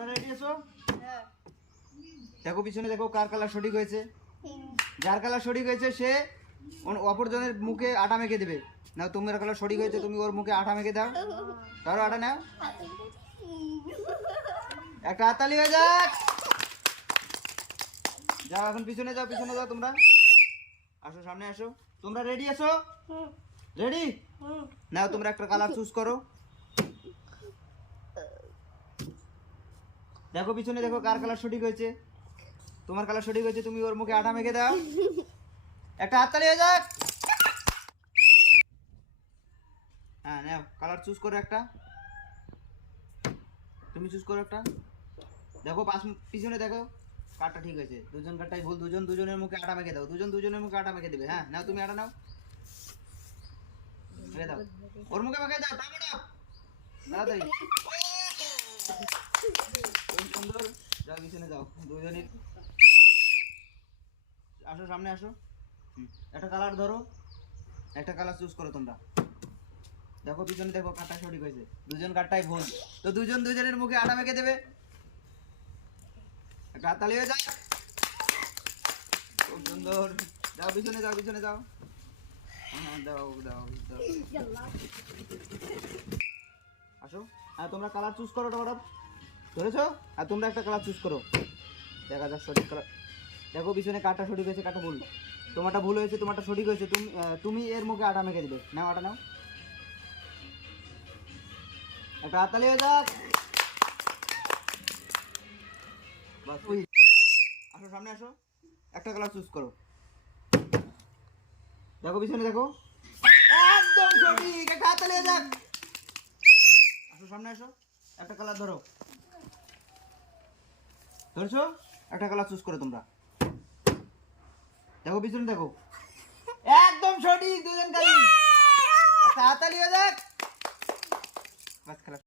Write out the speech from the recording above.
তোমরা রেডি আছো? দেখো পিছনে দেখো কার কালার সঠিক হয়েছে। যার কালার সঠিক হয়েছে সে অপরজনের মুখে আটা মেখে দেবে। না তোমার কালার সঠিক হয়েছে তুমি ওর মুখে আটা মেখে দাও। ধরো আটা নাও। একটা হাততালি হয়ে যাক। যাও এখন পিছনে যাও পিছনে যাও তোমরা। আসো সামনে আসো। তোমরা রেডি আছো? রেডি নাও তোমরা একটা কালার চুজ করো। দেখো পিছনে দেখো কার কালার সঠিক হয়েছে। তোমার কালার সঠিক হয়েছে, তুমি ওর মুখে আটা মেখে দাও। একটা হাততালি হয়ে যাক। হ্যাঁ নাও কালার চুজ করো একটা। তুমি চুজ করো একটা। দেখো, পাশ পিছনে দেখো, কারটা ঠিক হয়েছে। দুজন কারটাই ভুল, দুজন দুজনের মুখে আটা মেখে দাও। দুজন দুজনের মুখে আটা মেখে দেবে। হ্যাঁ নাও, তুমি আটা নাও। মেখে দাও। ওর মুখে মেখে দাও টাকা দাও তাড়াতাড়ি খুব সুন্দর যাও পিছনে যাও দুজনের আসো, সামনে আসো। একটা কালার ধরো, একটা কালার চুজ করো তোমরা। দেখো পিছনে দেখো কারটা সঠিক হয়েছে। দুজন কারটাই ভুল। তো দুজন দুজনের মুখে আটা মেখে দেবে। একটা হয়ে যায়। খুব সুন্দর। যাও, পিছনে যাও পিছনে যাও। হ্যাঁ আসো। আর তোমরা কালার চুজ করো, টমাটো। ধরেছো? আর তোমরা একটা কালার চুজ করো। দেখা যাক সঠিক কালার দেখো পিছনে কাটা সঠিক হয়েছে কাটা ভুল। তোমারটা ভুল হয়েছে তোমারটা সঠিক হয়েছে তুমি তুমি এর মুখে আটা মেখে দিবে। নাও আটা নাও। একটা হাততালি হয়ে যাক। বাস। ওই। আসো সামনে আসো। একটা কালার চুজ করো। দেখো পিছনে দেখো। একদম সঠিক। একটা হাততালি হয়ে যাক। আসো সামনে আসো। একটা কালার ধরো। ধরছো? একটা কালার চুজ করে তোমরা। দেখো পিছনে, দেখো। একদম সঠিক দুজন কালি তাড়াতাড়ি হয়ে যাক। খেলা।